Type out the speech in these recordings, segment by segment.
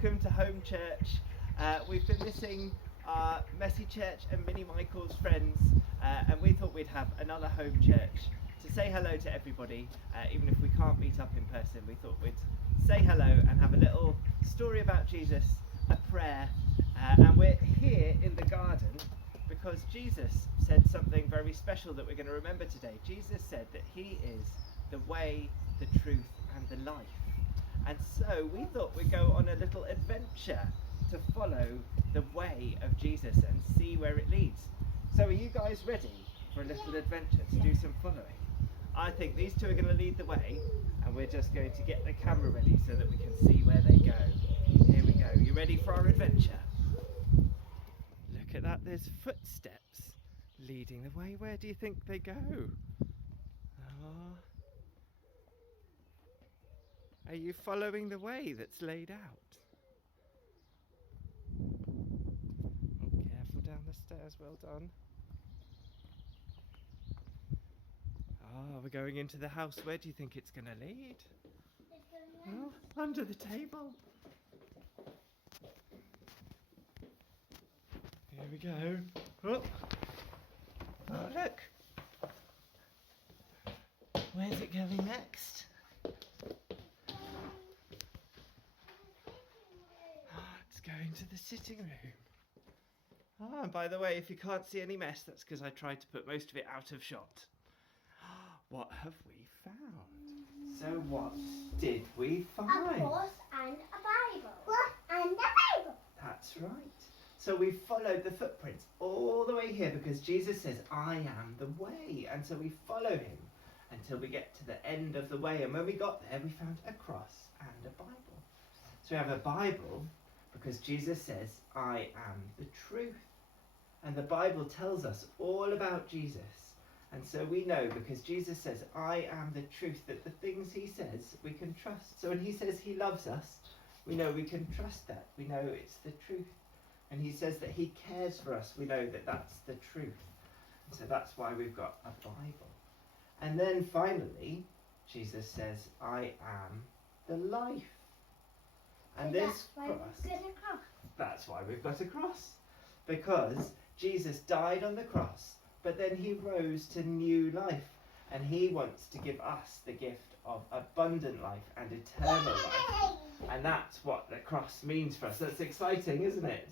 welcome to Home Church. We've been missing our Messy Church and Mini Michael's friends, and we thought we'd have another home church to say hello to everybody. Even if we can't meet up in person, we thought we'd say hello and have a little story about Jesus, a prayer, and we're here in the garden because Jesus said something very special that we're going to remember today. Jesus said that he is the way, the truth and the life. And so we thought we'd go on a little adventure to follow the way of Jesus and see where it leads. So are you guys ready for a little adventure to do some following? I think these two are going to lead the way, and we're just going to get the camera ready so that we can see where they go. Here we go. You ready for our adventure? Look at that, there's footsteps leading the way. Where do you think they go? Oh. Are you following the way that's laid out? Oh, careful down the stairs, well done. Oh, we're going into the house. Where do you think it's going to lead? Oh, under the table. Here we go. Oh, oh look. Where's it going next? Going to the sitting room. Ah, and by the way, if you can't see any mess, that's because I tried to put most of it out of shot. What have we found? So what did we find? A cross and a Bible. Cross and a Bible. That's right. So we followed the footprints all the way here because Jesus says, I am the way. And so we follow him until we get to the end of the way. And when we got there, we found a cross and a Bible. So we have a Bible because Jesus says, I am the truth. And the Bible tells us all about Jesus. And so we know, because Jesus says, I am the truth, that the things he says we can trust. So when he says he loves us, we know we can trust that. We know it's the truth. And he says that he cares for us. We know that that's the truth. And so that's why we've got a Bible. And then finally, Jesus says, I am the life. And this cross, that's why we've got a cross. Because Jesus died on the cross, but then he rose to new life. And he wants to give us the gift of abundant life and eternal life. And that's what the cross means for us. That's exciting, isn't it?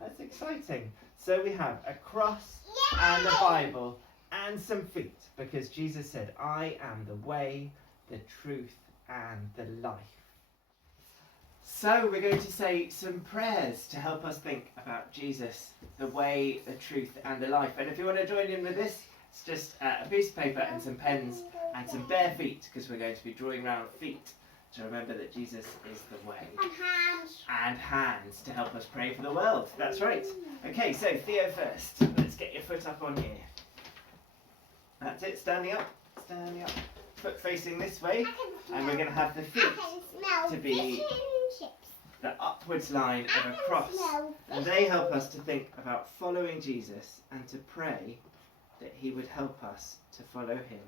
That's exciting. So we have a cross and a Bible and some feet. Because Jesus said, I am the way, the truth and the life. So we're going to say some prayers to help us think about Jesus, the way, the truth and the life. And if you want to join in with this, it's just a piece of paper and some pens and some bare feet, because we're going to be drawing around feet to remember that Jesus is the way. And hands. And hands to help us pray for the world. That's right. Okay, so Theo first. Let's get your foot up on here. That's it, standing up, standing up. Foot facing this way. And we're going to have the feet to be the upwards line of a cross, and they help us to think about following Jesus and to pray that he would help us to follow him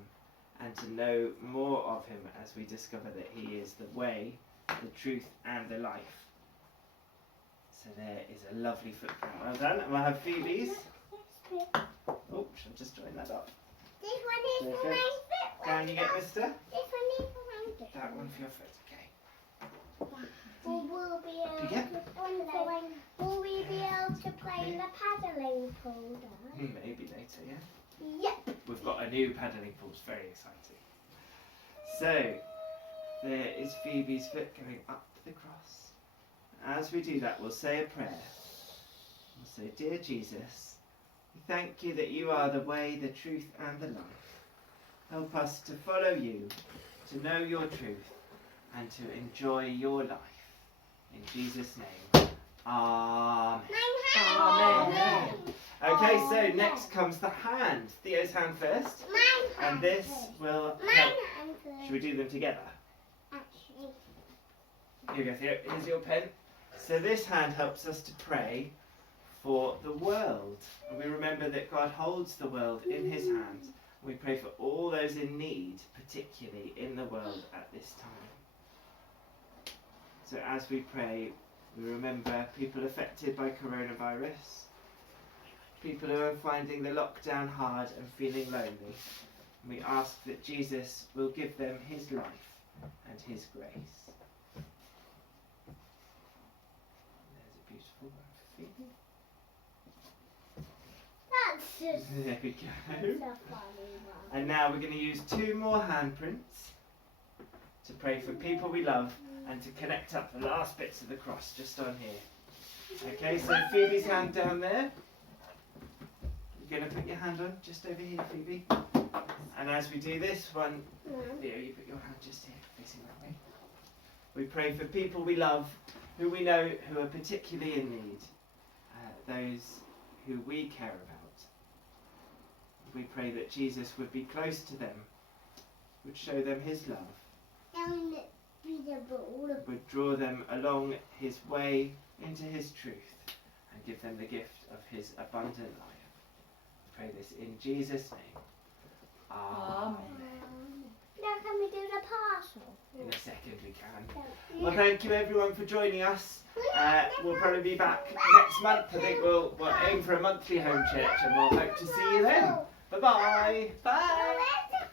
and to know more of him as we discover that he is the way, the truth and the life. So there is a lovely footprint. Well done. And we'll have Phoebe's. Oh, should I just join that up? This one is for my foot. Can you get Mister? This one is for my foot. That one for your foot, okay. Will we be able to play the paddling pool then? Maybe later, yeah. Yep. We've got a new paddling pool, it's very exciting. So, there is Phoebe's foot going up the cross. As we do that, we'll say a prayer. We'll say, Dear Jesus, we thank you that you are the way, the truth and the life. Help us to follow you, to know your truth and to enjoy your life. In Jesus' name, Amen. Amen. Okay, so next comes the hand. Theo's hand first. And this will help. Should we do them together? Actually. Here you go, Theo. Here's your pen. So this hand helps us to pray for the world. And we remember that God holds the world in his hands. We pray for all those in need, particularly in the world at this time. So as we pray We remember people affected by coronavirus, people who are finding the lockdown hard and feeling lonely. And we ask that Jesus will give them his life and his grace. There's a beautiful one for Phoebe. That's just There we go. a funny one. And now we're going to use 2 more handprints to pray for people we love and to connect up the last bits of the cross just on here. Okay, so Phoebe's hand down there. You're going to put your hand on just over here, Phoebe. And as we do this one, Leo, you put your hand just here, facing that way. We pray for people we love, who we know who are particularly in need, those who we care about. We pray that Jesus would be close to them, would show them his love, would draw them along his way into his truth, and give them the gift of his abundant life. We pray this in Jesus' name. Amen. Now can we do the parcel? In a second we can. Well, thank you everyone for joining us. We'll probably be back next month. I think we'll aim for a monthly home church, and we'll hope to see you then. Bye-bye. Bye.